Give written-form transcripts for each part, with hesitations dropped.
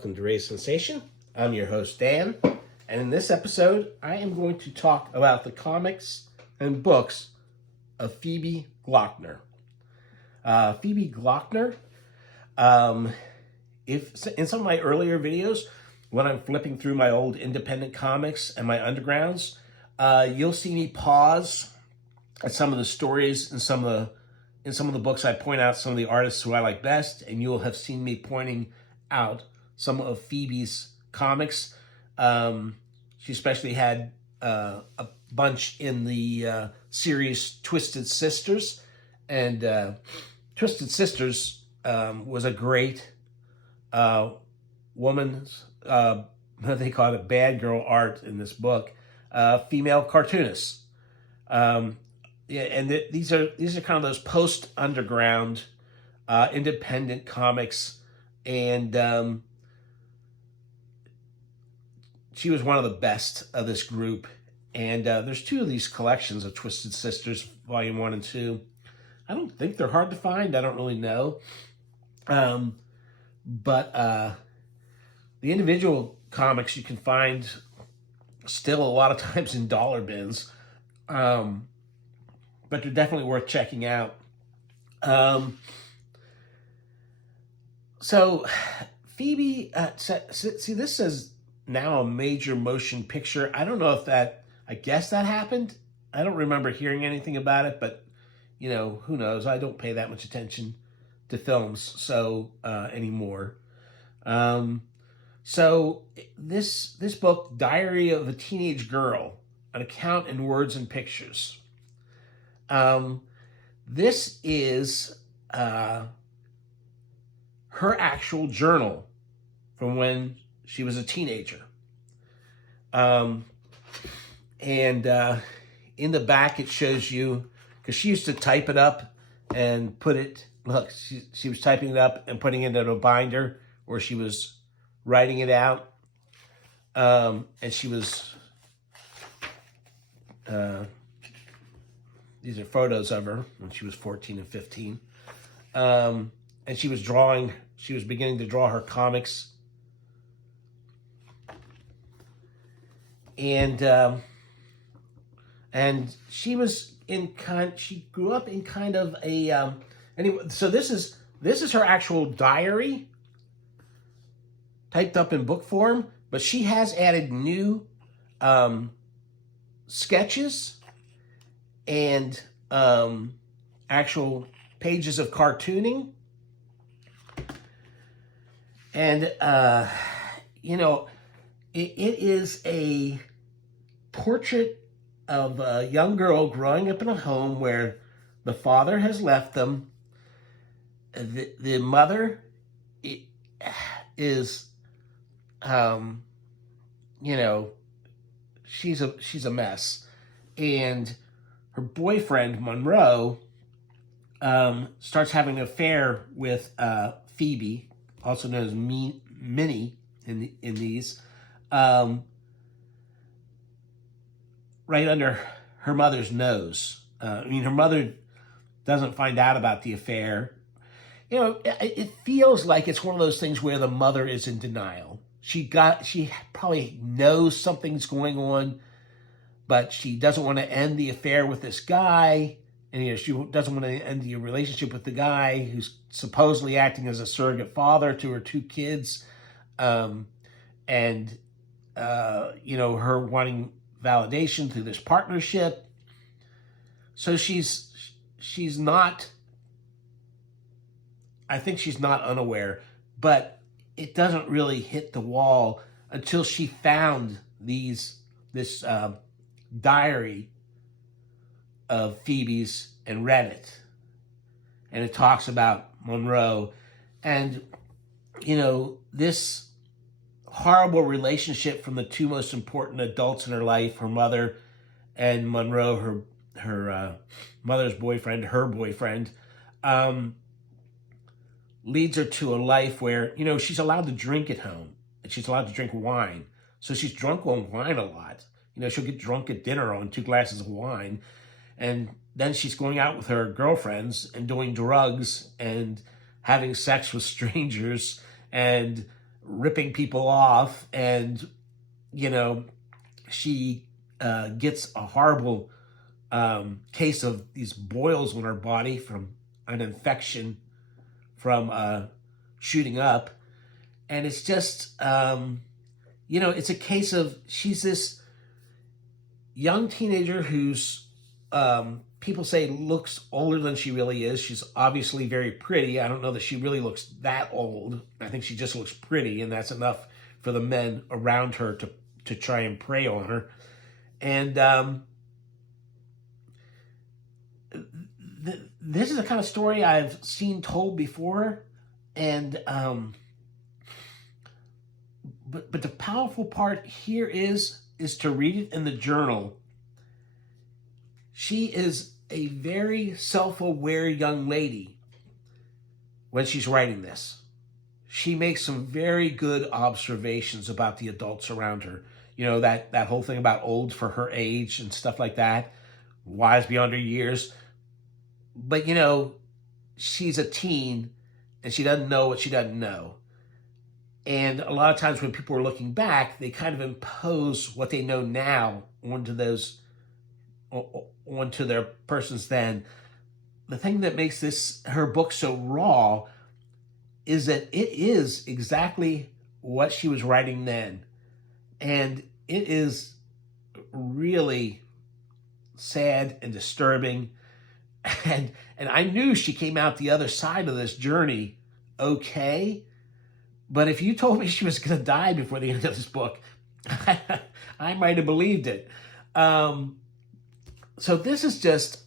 welcome to Raise Sensation. I'm your host, Dan, and in this episode, I am going to talk about the comics and books of Phoebe Gloeckner. Phoebe Gloeckner, if in some of my earlier videos, when I'm flipping through my old independent comics and my undergrounds, you'll see me pause at some of the stories and some of the books. I point out some of the artists who I like best, and you'll have seen me pointing out some of Phoebe's comics. She especially had a bunch in the series Twisted Sisters, and Twisted Sisters was a great woman's, they call it bad girl art in this book, female cartoonists. Yeah, and these are kind of those post underground, independent comics, and she was one of the best of this group. And there's two of these collections of Twisted Sisters, Volume 1 and 2. I don't think they're hard to find. I don't really know. But the individual comics you can find still a lot of times in dollar bins. But they're definitely worth checking out. So Phoebe, see, this says now a major motion picture. I don't know if I guess that happened. I don't remember hearing anything about it, but who knows? I don't pay that much attention to films anymore. So this book, Diary of a Teenage Girl, an account in words and pictures. This is her actual journal from when she was a teenager. And in the back it shows you, because she used to type it up and put it, look, she was typing it up and putting it in a binder where she was writing it out. And she was... these are photos of her when she was 14 and 15. And she was beginning to draw her comics. And she grew up in kind of a, anyway, so this is her actual diary typed up in book form, but she has added new sketches and actual pages of cartooning. And, it is a portrait of a young girl growing up in a home where the father has left them. The mother is, she's a mess. And her boyfriend, Monroe, starts having an affair with Phoebe, also known as Minnie in these, right under her mother's nose. Her mother doesn't find out about the affair. It feels like it's one of those things where the mother is in denial. She probably knows something's going on, but she doesn't want to end the affair with this guy. And she doesn't want to end the relationship with the guy who's supposedly acting as a surrogate father to her two kids. Her wanting validation through this partnership. So she's not, I think she's not unaware, but it doesn't really hit the wall until she found this diary of Phoebe's and read it. And it talks about Monroe and, this horrible relationship from the two most important adults in her life, her mother and Monroe, her mother's boyfriend, her boyfriend, leads her to a life where, she's allowed to drink at home and she's allowed to drink wine. So she's drunk on wine a lot. She'll get drunk at dinner on 2 glasses of wine. And then she's going out with her girlfriends and doing drugs and having sex with strangers and ripping people off, and she gets a horrible case of these boils on her body from an infection from shooting up. And it's just, it's a case of she's this young teenager who's, people say looks older than she really is. She's obviously very pretty. I don't know that she really looks that old. I think she just looks pretty, and that's enough for the men around her to try and prey on her. And this is a kind of story I've seen told before, and but the powerful part here is to read it in the journal. She is a very self-aware young lady when she's writing this. She makes some very good observations about the adults around her. That whole thing about old for her age and stuff like that, wise beyond her years. But, she's a teen and she doesn't know what she doesn't know. And a lot of times when people are looking back, they kind of impose what they know now onto their persons then. The thing that makes her book so raw is that it is exactly what she was writing then. And it is really sad and disturbing. And I knew she came out the other side of this journey okay. But if you told me she was going to die before the end of this book, I might have believed it. So this is just,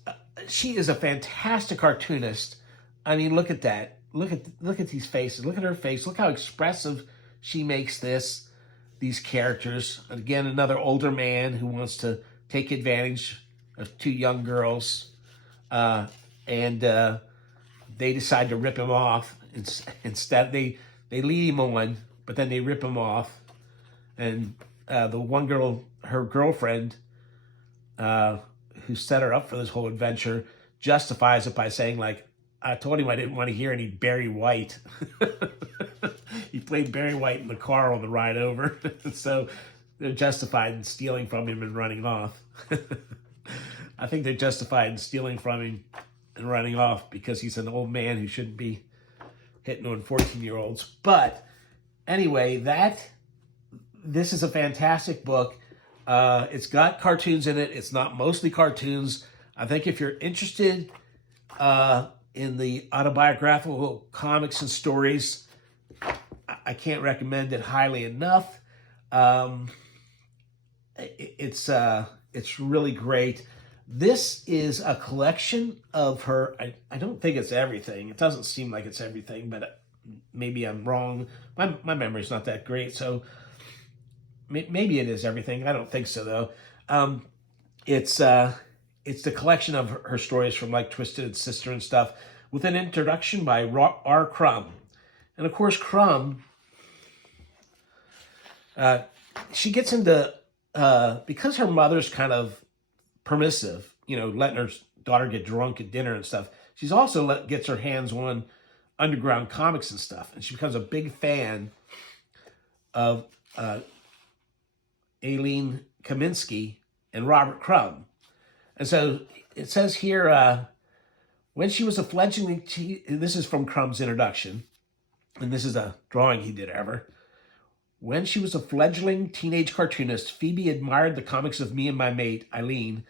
she is a fantastic cartoonist. I mean, look at that. Look at these faces. Look at her face. Look how expressive she makes these characters. Again, another older man who wants to take advantage of two young girls. And they decide to rip him off. Instead, they lead him on, but then they rip him off. And the one girl, her girlfriend, who set her up for this whole adventure, justifies it by saying, like, I told him I didn't want to hear any Barry White. He played Barry White in the car on the ride over. So they're justified in stealing from him and running off. I think they're justified in stealing from him and running off because he's an old man who shouldn't be hitting on 14-year-olds. But anyway, this is a fantastic book. It's got cartoons in it. It's not mostly cartoons. I think if you're interested in the autobiographical comics and stories, I can't recommend it highly enough. It's really great. This is a collection of her. I don't think it's everything. It doesn't seem like it's everything, but maybe I'm wrong. My memory's not that great, so maybe it is everything. I don't think so, though. It's the collection of her stories from like Twisted Sister and stuff, with an introduction by R Crumb. And of course, Crumb, she gets into, because her mother's kind of permissive, letting her daughter get drunk at dinner and stuff, she's also gets her hands on underground comics and stuff. And she becomes a big fan of Aileen Kaminsky and Robert Crumb. And so it says here, when she was a fledgling, this is from Crumb's introduction, and this is a drawing he did ever. When she was a fledgling teenage cartoonist, Phoebe admired the comics of me and my mate, Aileen,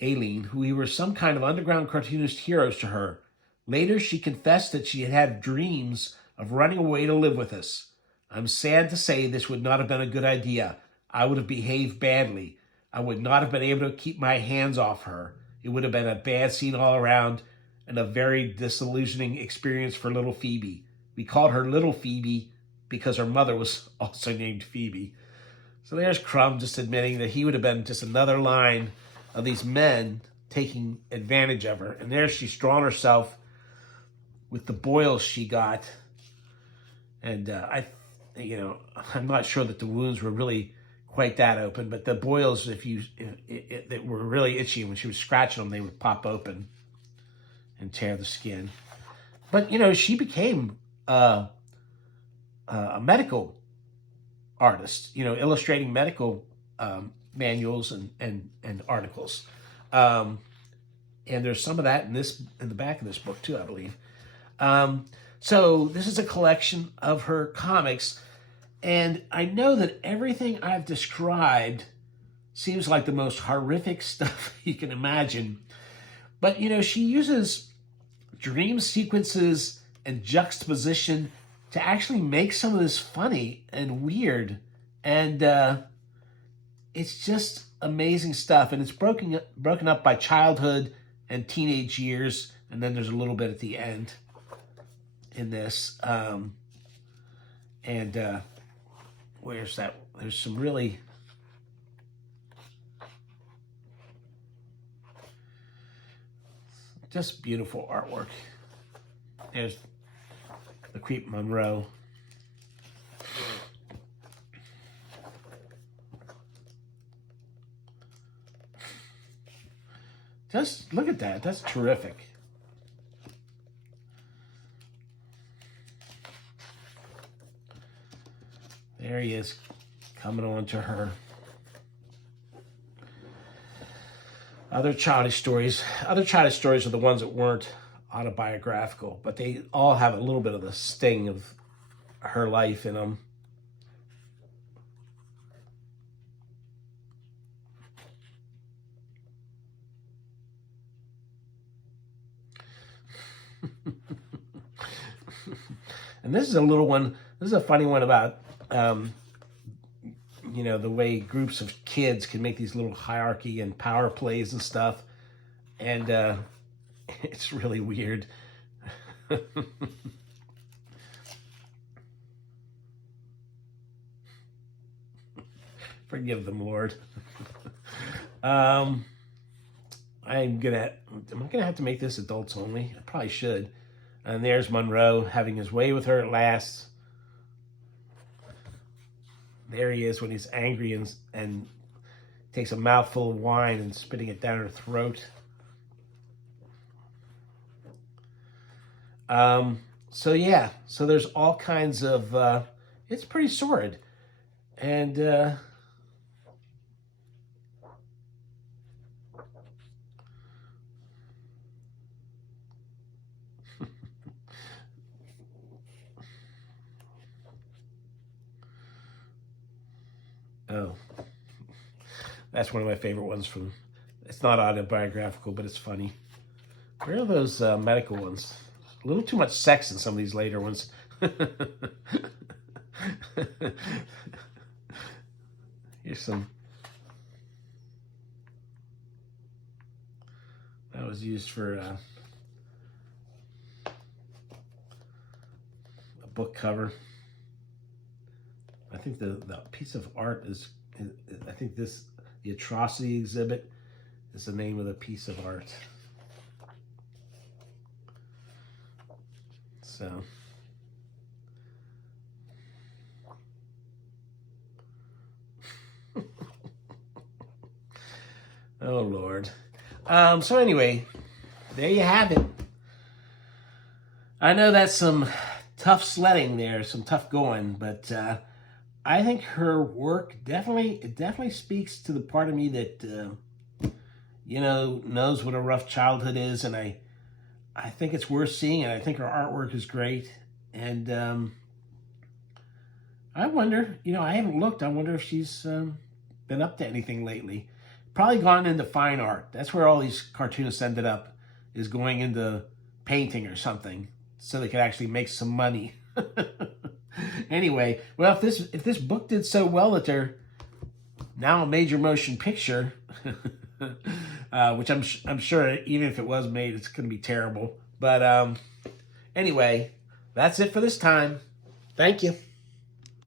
who we were some kind of underground cartoonist heroes to her. Later, she confessed that she had had dreams of running away to live with us. I'm sad to say this would not have been a good idea. I would have behaved badly. I would not have been able to keep my hands off her. It would have been a bad scene all around and a very disillusioning experience for little Phoebe. We called her Little Phoebe because her mother was also named Phoebe. So there's Crumb just admitting that he would have been just another line of these men taking advantage of her. And there she's drawn herself with the boils she got. And I'm not sure that the wounds were really quite that open, but the boils, that were really itchy, when she was scratching them, they would pop open and tear the skin. But she became a medical artist, illustrating medical manuals and articles. Um, and there's some of that in the back of this book too, I believe. So this is a collection of her comics, and I know that everything I've described seems like the most horrific stuff you can imagine. But, she uses dream sequences and juxtaposition to actually make some of this funny and weird. And it's just amazing stuff. And it's broken up by childhood and teenage years. And then there's a little bit at the end in this. Where's that? There's some really... just beautiful artwork. There's the Creep Monroe. Just look at that. That's terrific. There he is, coming on to her. Other childish stories are the ones that weren't autobiographical, but they all have a little bit of the sting of her life in them. And this is a little one. This is a funny one about, the way groups of kids can make these little hierarchy and power plays and stuff. And it's really weird. Forgive them, Lord. I'm gonna have to make this adults only. I probably should. And there's Monroe having his way with her at last. There he is when he's angry and takes a mouthful of wine and spitting it down her throat. So there's all kinds of, it's pretty sordid. And, oh, that's one of my favorite ones from, it's not autobiographical, but it's funny. Where are those medical ones? A little too much sex in some of these later ones. Here's some. That was used for a book cover. I think the piece of art is, I think the atrocity exhibit is the name of the piece of art. So. Oh, Lord. So anyway, there you have it. I know that's some tough sledding there, some tough going, but I think her work definitely speaks to the part of me that, knows what a rough childhood is, and I think it's worth seeing, and I think her artwork is great. And I wonder, I haven't looked. I wonder if she's been up to anything lately. Probably gone into fine art. That's where all these cartoonists ended up, is going into painting or something, so they could actually make some money. Anyway, well, if this book did so well that they're now a major motion picture, which I'm sure even if it was made, it's going to be terrible. But anyway, that's it for this time. Thank you.